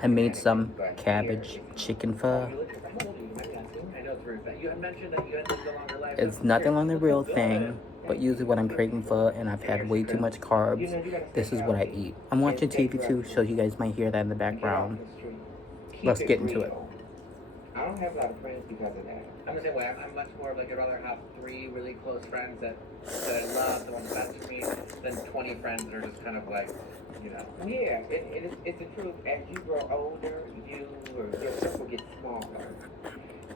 I made some cabbage chicken pho. It's nothing on the real thing, but usually when I'm craving pho and I've had way too much carbs, this is what I eat. I'm watching TV too, so you guys might hear that in the background. Let's get into it. I don't have a lot of friends because of that. I'm the same way. I'm much more of like, I'd rather have 3 really close friends that I love, that want the best for me, than 20 friends that are just kind of like, you know. Yeah, it's the truth. As you grow older, your circle gets smaller.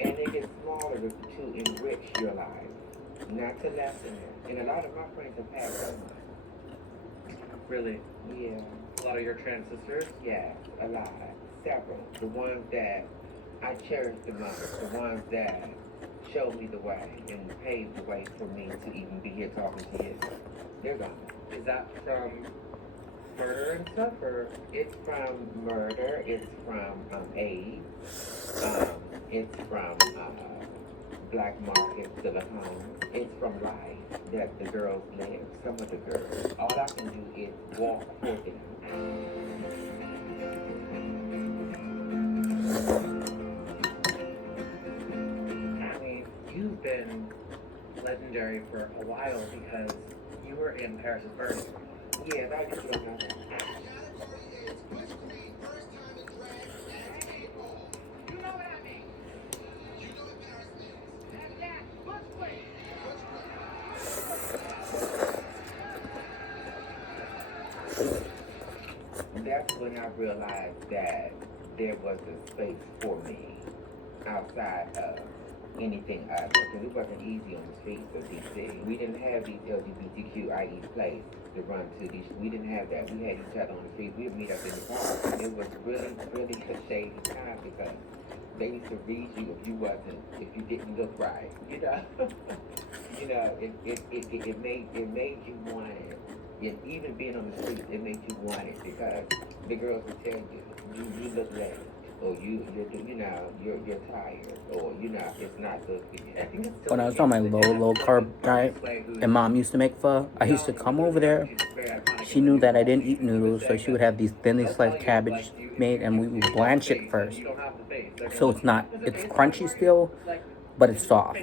And they get smaller to enrich your life, not to lessen it. And a lot of my friends have passed on. Really? Yeah. A lot of your trans sisters? Yeah, a lot. Several. The ones that I cherish the most, the ones that showed me the way and paved the way for me to even be here talking to you. They're gone. Is that from murder and stuff, or? It's from murder, it's from AIDS, it's from black market silicone, it's from life that the girls live, some of the girls. All I can do is walk for them. You've been legendary for a while because you were in Paris' Burning. Yeah, I just don't know that. That's when I realized that there was a space for me outside of anything other, because it wasn't easy on the streets of DC. We didn't have these LGBTQIE places to run to. We didn't have that. We had each other on the street. We would meet up in the park. It was really, really a shady time because they used to read you if you didn't look right. You know, it made you want it. And even being on the street, it made you want it because the girls would tell you look late. Or you're tired, or it's not good for you. When I was on my low carb diet and mom used to make pho, I used to come over there. She knew that I didn't eat noodles, so she would have these thinly sliced cabbage made, and we would blanch it first. So it's crunchy still, but it's soft.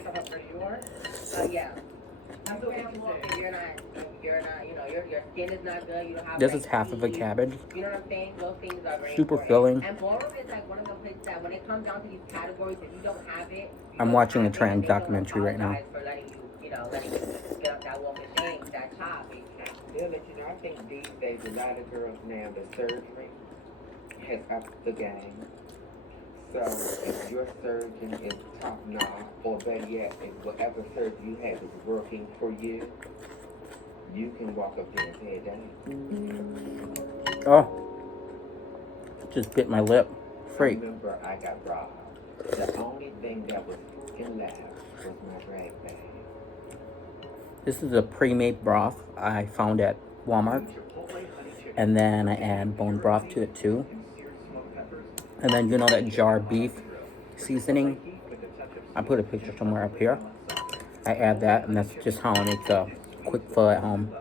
Your skin is not good. You don't have. This is half of a cabbage. You know what I'm saying? Those things are very super filling. And moreover, it's like one of the places that when it comes down to these categories, if you don't have it, I'm watching a trans documentary right now. For letting you get up that walk of shame, that top. They'll let you know. I think these days a lot of girls now, the surgery has upped the game. So if your surgeon is top notch, or better yet, if whatever surgery you have is working for you, you can walk up there and say it down. Oh, just bit my lip. Free. I remember I got robbed. The only thing that was in left was my drag bag. This is a pre-made broth I found at Walmart. And then I add bone broth to it too. And then that jar beef seasoning. I put a picture somewhere up here. I add that, and that's just how I make the quick pho at home.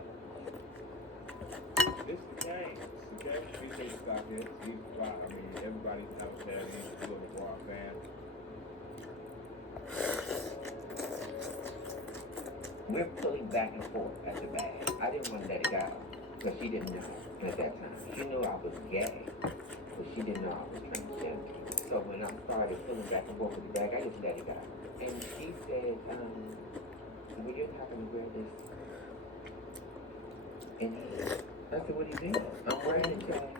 We're pulling back and forth at the bag. I didn't want to let it go because she didn't know at that time. She knew I was gay, but she didn't know I was transgender. So when I started pulling back and forth with the bag, I just let it go. And she said, well, you're not going to wear this. And I said, what do you mean? I'm wearing it today.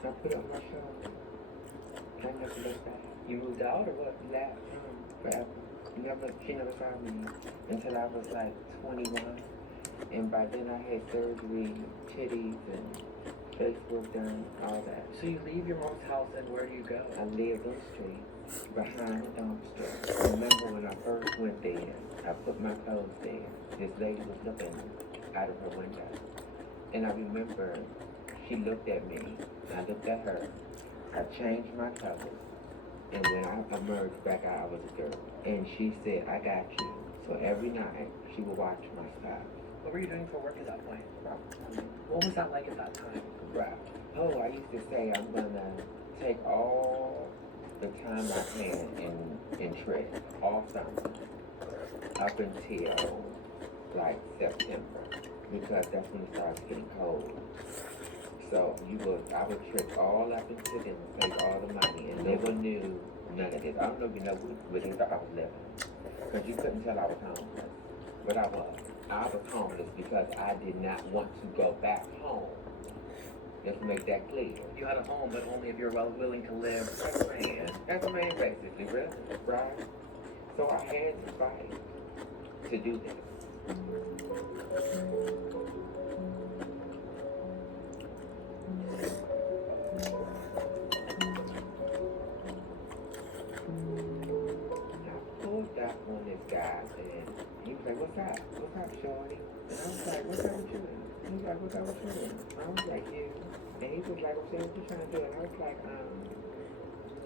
I put it on my shoulder. I never looked back. You moved out or what? Left. Forever. She never saw me until I was like 21. And by then I had surgery, titties, and face work done, all that. So you leave your mom's house and where do you go? I lived on the street, behind the dumpster. I remember when I first went there, I put my clothes there. This lady was looking out of her window. And I remember she looked at me, I looked at her, I changed my clothes. And when I emerged back out, I was a girl. And she said, I got you. So every night, she would watch my stuff. What were you doing for work at that point? What was that like at that time? Right. Oh, I used to say I'm going to take all the time I can in trip all summer up until like September because that's when it starts getting cold. So I would trip all up until then and save all the money and never knew none of this. I don't know if you know where they thought I was living because you couldn't tell I was homeless, but I was. I was homeless because I did not want to go back home. Let's make that clear. You had a home, but only if you're willing to live. As a man, basically, really, right? So I had to fight to do this. I pulled up on this guy and he was like, what's up? What's up, shorty? And I was like, what's up with you? He was like, what's up with you? I was like, you. And he was like, what you trying to do? And I was like,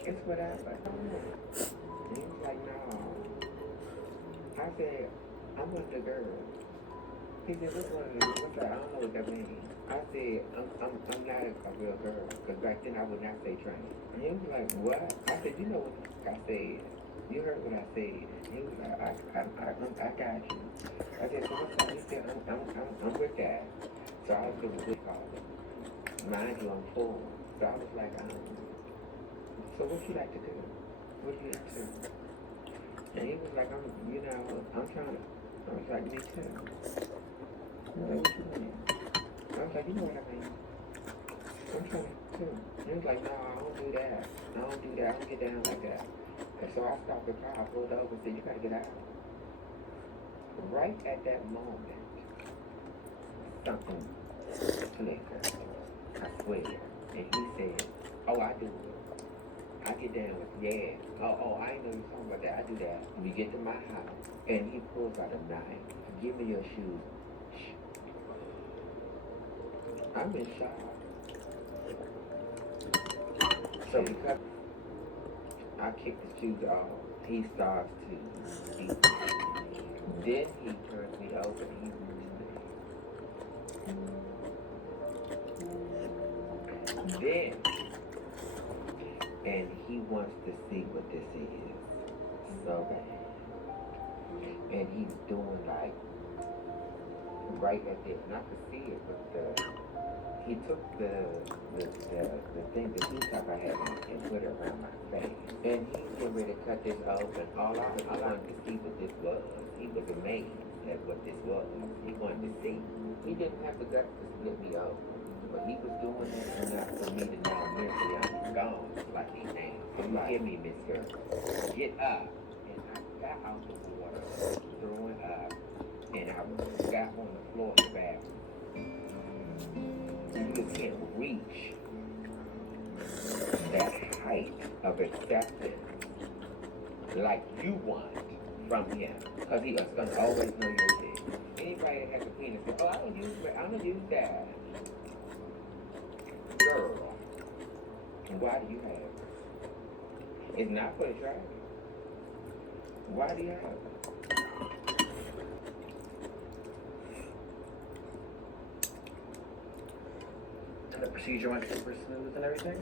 it's whatever. I don't know. And he was like, no. I said, I'm one of the girls. He said, what's one of the girls? I said, I don't know what that means. I said, I'm not a real girl. Because back then I would not say trans. And he was like, what? I said, you know what I said. You heard what I said. He was like, I got you. I said, so what's up? He said, I'm with that. So I was going to quick call him. Mind you, I'm full. So I was like, so what you like to do? What do you like to do? And he was like, I'm trying to. I was like, me too. I was like, what you mean? I was like, you know what I mean? I'm trying to too. And he was like, no, I don't do that. I don't do that. I don't get down like that. And so I stopped the car, I pulled over and said, you gotta get out. Right at that moment, something flickered. I swear. And he said, oh, I do it. I get down with, yeah. Oh, I ain't know you talking about that. I do that. We get to my house, and he pulls out a knife. Give me your shoes. I'm in shock. So because I kick the shoes off, he starts to beat me. Then he turns me over and he moves me. Then, and he wants to see what this is so bad. And he's doing like right at this, and I could see it, but he took the thing, the heat I had and put it around my face. And he's getting ready to cut this open. All I wanted to see what this was. He was amazed at what this was. He wanted to see. He didn't have the guts to split me open. But he was doing it enough for me to know mentally I'm gone, like he named. So you hear me, Miss Girl. Get up. And I got out the water, throwing up, and I got on the floor in the bathroom. You can't reach that height of acceptance like you want from him, because he is going to always know your thing. Anybody that has a penis says, oh, I don't use that. Girl, why do you have it? It's not for the traffic. Why do you have it? And the procedure went super smooth and everything?